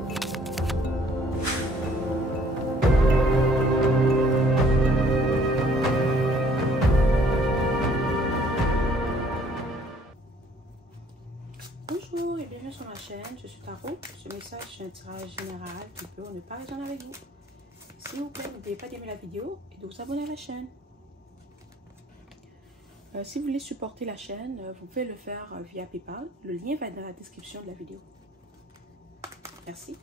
Bonjour et bienvenue sur ma chaîne, je suis Tarot. Ce message est un tirage général qui peut ou ne pas résonner avec vous. S'il vous plaît, n'oubliez pas d'aimer la vidéo et de vous abonner à la chaîne. Si vous voulez supporter la chaîne, vous pouvez le faire via PayPal. Le lien va être dans la description de la vidéo. Merci.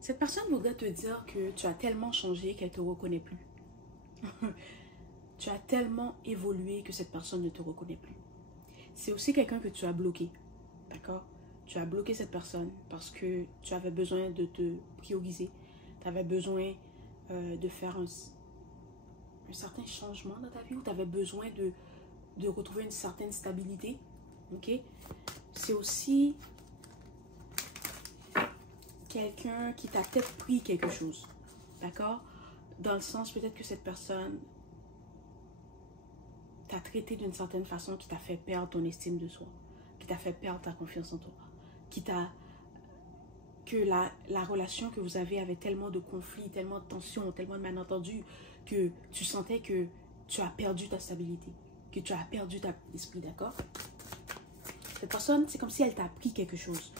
Cette personne voudrait te dire que tu as tellement changé qu'elle ne te reconnaît plus. Tu as tellement évolué que cette personne ne te reconnaît plus. C'est aussi quelqu'un que tu as bloqué. D'accord? Tu as bloqué cette personne parce que tu avais besoin de te prioriser. Tu avais besoin de faire un certain changement dans ta vie ou tu avais besoin de retrouver une certaine stabilité. Ok? C'est aussi quelqu'un qui t'a peut-être pris quelque chose. D'accord? Dans le sens peut-être que cette personne t'a traité d'une certaine façon qui t'a fait perdre ton estime de soi, qui t'a fait perdre ta confiance en toi, que la relation que vous avez avait tellement de conflits, tellement de tensions, tellement de malentendus, que tu sentais que tu as perdu ta stabilité, que tu as perdu ta esprit, d'accord? Cette personne, c'est comme si elle t'a appris quelque chose.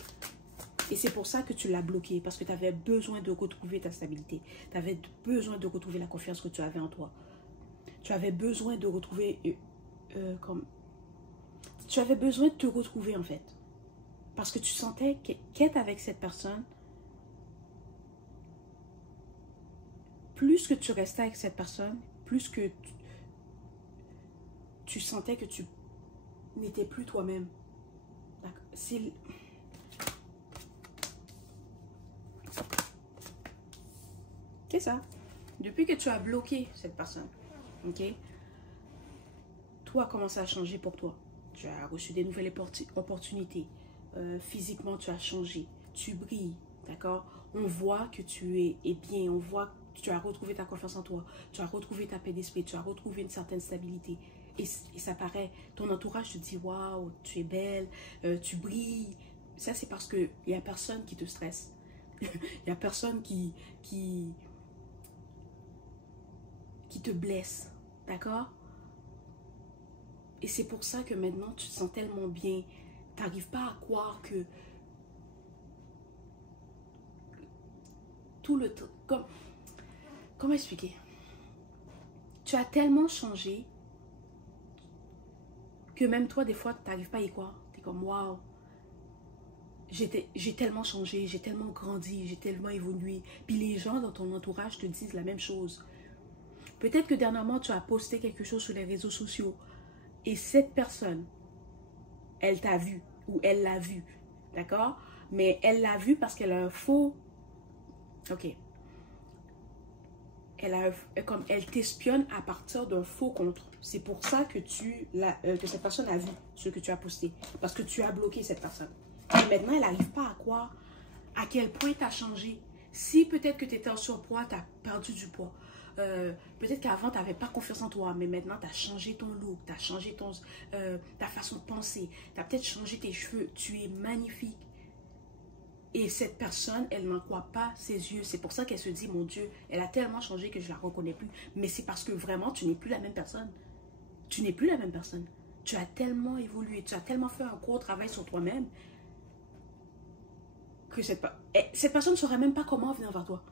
Et c'est pour ça que tu l'as bloqué, parce que tu avais besoin de retrouver ta stabilité. Tu avais besoin de retrouver la confiance que tu avais en toi. Tu avais besoin de retrouver, tu avais besoin de te retrouver en fait. Parce que tu sentais qu'être avec cette personne, plus que tu restais avec cette personne, plus que tu sentais que tu n'étais plus toi-même. C'est ça. Depuis que tu as bloqué cette personne, ok? Tout a commencé à changer pour toi. Tu as reçu des nouvelles opportunités. Physiquement, tu as changé. Tu brilles, d'accord? On voit que tu es bien. On voit que tu as retrouvé ta confiance en toi. Tu as retrouvé ta paix d'esprit. Tu as retrouvé une certaine stabilité. Et ça paraît, ton entourage te dit, waouh, tu es belle, tu brilles. Ça, c'est parce qu'il n'y a personne qui te stresse. Il n'y a personne qui te blesse, d'accord? Et c'est pour ça que maintenant, tu te sens tellement bien. Tu n'arrives pas à croire que tout le temps... Comment expliquer? Tu as tellement changé que même toi, des fois, tu n'arrives pas à y croire. Tu es comme, waouh, j'ai tellement changé, j'ai tellement grandi, j'ai tellement évolué. Puis les gens dans ton entourage te disent la même chose. Peut-être que dernièrement, tu as posté quelque chose sur les réseaux sociaux. Et cette personne, elle t'a vu ou elle l'a vu, d'accord? Mais elle l'a vu parce qu'elle a un faux... Ok. Comme elle t'espionne à partir d'un faux compte. C'est pour ça que que cette personne a vu ce que tu as posté. Parce que tu as bloqué cette personne. Et maintenant, elle n'arrive pas à croire à quel point tu as changé. Si peut-être que tu étais en surpoids, tu as perdu du poids. Peut-être qu'avant, tu n'avais pas confiance en toi, mais maintenant, tu as changé ton look, tu as changé ta façon de penser, tu as peut-être changé tes cheveux, tu es magnifique. Et cette personne, elle n'en croit pas ses yeux. C'est pour ça qu'elle se dit, mon Dieu, elle a tellement changé que je ne la reconnais plus. Mais c'est parce que vraiment, tu n'es plus la même personne. Tu n'es plus la même personne. Tu as tellement évolué, tu as tellement fait un gros travail sur toi-même que cette personne ne saurait même pas comment venir vers toi.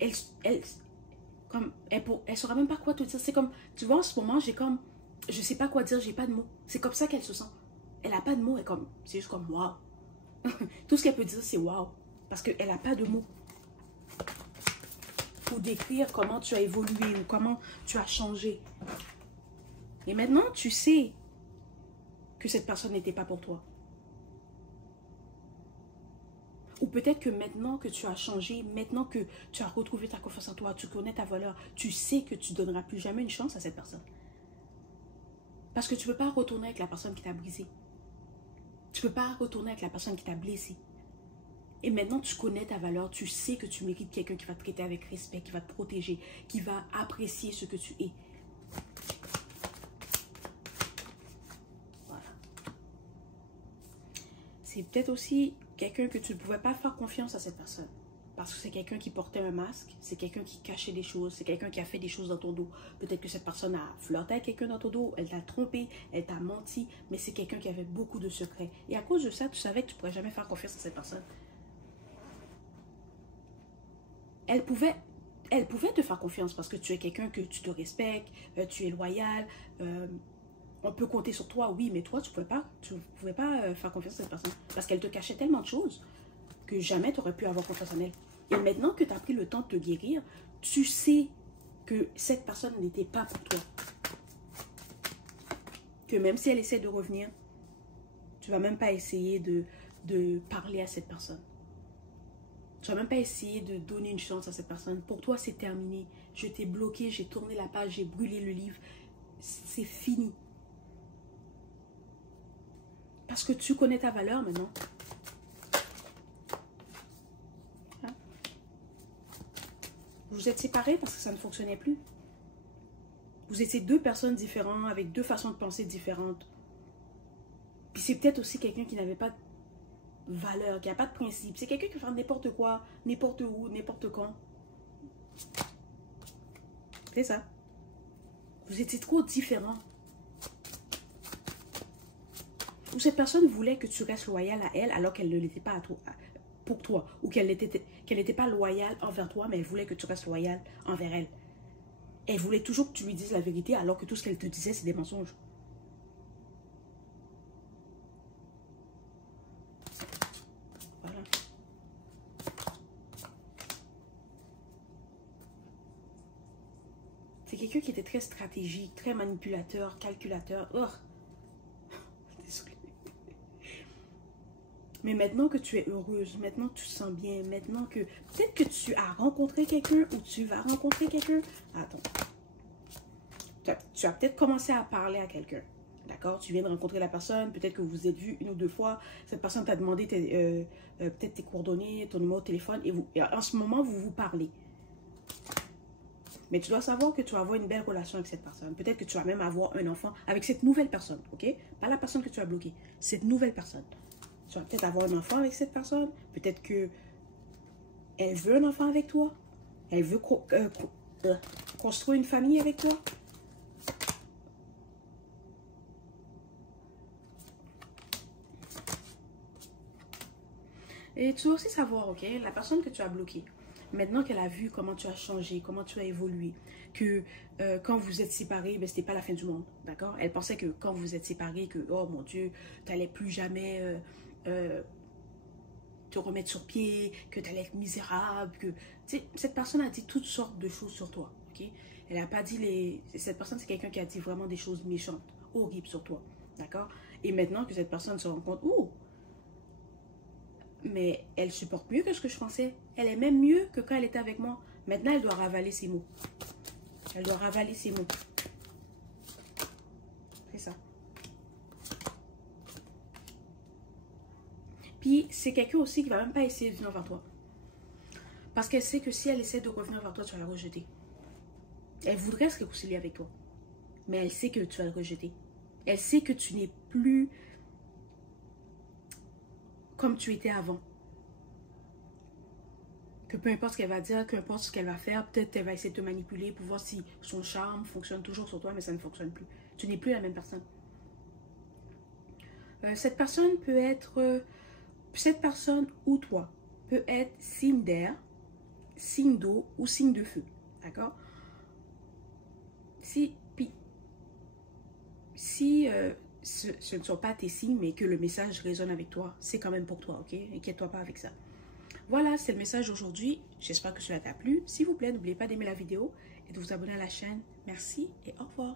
Elle saura même pas quoi te dire. C'est comme, tu vois, en ce moment, j'ai comme, je sais pas quoi dire, j'ai pas de mots. C'est comme ça qu'elle se sent. Elle a pas de mots, c'est juste comme, waouh. Tout ce qu'elle peut dire, c'est waouh. Parce qu'elle a pas de mots pour décrire comment tu as évolué ou comment tu as changé. Et maintenant, tu sais que cette personne n'était pas pour toi. Ou peut-être que maintenant que tu as changé, maintenant que tu as retrouvé ta confiance en toi, tu connais ta valeur, tu sais que tu ne donneras plus jamais une chance à cette personne. Parce que tu ne peux pas retourner avec la personne qui t'a brisé. Tu ne peux pas retourner avec la personne qui t'a blessé. Et maintenant, tu connais ta valeur, tu sais que tu mérites quelqu'un qui va te traiter avec respect, qui va te protéger, qui va apprécier ce que tu es. Voilà. c'est peut-être aussi quelqu'un que tu ne pouvais pas faire confiance à cette personne. Parce que c'est quelqu'un qui portait un masque, c'est quelqu'un qui cachait des choses, c'est quelqu'un qui a fait des choses dans ton dos. Peut-être que cette personne a flirté avec quelqu'un dans ton dos, elle t'a trompé, elle t'a menti, mais c'est quelqu'un qui avait beaucoup de secrets. Et à cause de ça, tu savais que tu ne pourrais jamais faire confiance à cette personne. Elle pouvait te faire confiance parce que tu es quelqu'un que tu te respectes, tu es loyal, on peut compter sur toi, oui, mais toi, tu ne pouvais pas faire confiance à cette personne parce qu'elle te cachait tellement de choses que jamais tu aurais pu avoir confiance en elle. Et maintenant que tu as pris le temps de te guérir, tu sais que cette personne n'était pas pour toi. Que même si elle essaie de revenir, tu ne vas même pas essayer de parler à cette personne. Tu ne vas même pas essayer de donner une chance à cette personne. Pour toi, c'est terminé. Je t'ai bloqué, j'ai tourné la page, j'ai brûlé le livre. C'est fini. Parce que tu connais ta valeur maintenant. Hein? Vous êtes séparés parce que ça ne fonctionnait plus. Vous étiez deux personnes différentes, avec deux façons de penser différentes. Puis c'est peut-être aussi quelqu'un qui n'avait pas de valeur, qui n'a pas de principe. C'est quelqu'un qui fait n'importe quoi, n'importe où, n'importe quand. C'est ça. Vous étiez trop différents. Ou cette personne voulait que tu restes loyal à elle alors qu'elle ne l'était pas pour toi. Ou qu'elle n'était pas loyale envers toi, mais elle voulait que tu restes loyal envers elle. Elle voulait toujours que tu lui dises la vérité alors que tout ce qu'elle te disait, c'est des mensonges. Voilà. C'est quelqu'un qui était très stratégique, très manipulateur, calculateur. Oh. Désolée. Mais maintenant que tu es heureuse, maintenant que tu te sens bien, maintenant que peut-être que tu as rencontré quelqu'un ou tu vas rencontrer quelqu'un. Attends. Tu as peut-être commencé à parler à quelqu'un. D'accord? Tu viens de rencontrer la personne, peut-être que vous vous êtes vu une ou deux fois. Cette personne t'a demandé peut-être tes coordonnées, ton numéro de téléphone. Et en ce moment, vous vous parlez. Mais tu dois savoir que tu vas avoir une belle relation avec cette personne. Peut-être que tu vas même avoir un enfant avec cette nouvelle personne. Ok? Pas la personne que tu as bloquée. Cette nouvelle personne. Tu vas peut-être avoir un enfant avec cette personne. Peut-être que elle veut un enfant avec toi. Elle veut construire une famille avec toi. Et tu dois aussi savoir, ok, la personne que tu as bloquée, maintenant qu'elle a vu comment tu as changé, comment tu as évolué, que quand vous êtes séparés, ben, c'était pas la fin du monde, d'accord? Elle pensait que quand vous êtes séparés, que, oh mon Dieu, tu n'allais plus jamais te remettre sur pied, que tu allais être misérable, que... Tu sais, cette personne a dit toutes sortes de choses sur toi, ok? Elle n'a pas dit les... Cette personne, c'est quelqu'un qui a dit vraiment des choses méchantes, horribles sur toi, d'accord? Et maintenant que cette personne se rend compte, ouh, mais elle supporte mieux que ce que je pensais. Elle est même mieux que quand elle était avec moi. Maintenant, elle doit ravaler ses mots. Elle doit ravaler ses mots. C'est ça. Puis, c'est quelqu'un aussi qui va même pas essayer de venir vers toi. Parce qu'elle sait que si elle essaie de revenir vers toi, tu vas la rejeter. Elle voudrait se réconcilier avec toi. Mais elle sait que tu vas le rejeter. Elle sait que tu n'es plus comme tu étais avant. Que peu importe ce qu'elle va dire, peu importe ce qu'elle va faire, peut-être elle va essayer de te manipuler pour voir si son charme fonctionne toujours sur toi, mais ça ne fonctionne plus. Tu n'es plus la même personne. Cette personne peut être... cette personne ou toi peut être signe d'air, signe d'eau ou signe de feu. D'accord? Si ce ne sont pas tes signes, mais que le message résonne avec toi, c'est quand même pour toi, ok? Inquiète-toi pas avec ça. Voilà, c'est le message d'aujourd'hui. J'espère que cela t'a plu. S'il vous plaît, n'oubliez pas d'aimer la vidéo et de vous abonner à la chaîne. Merci et au revoir.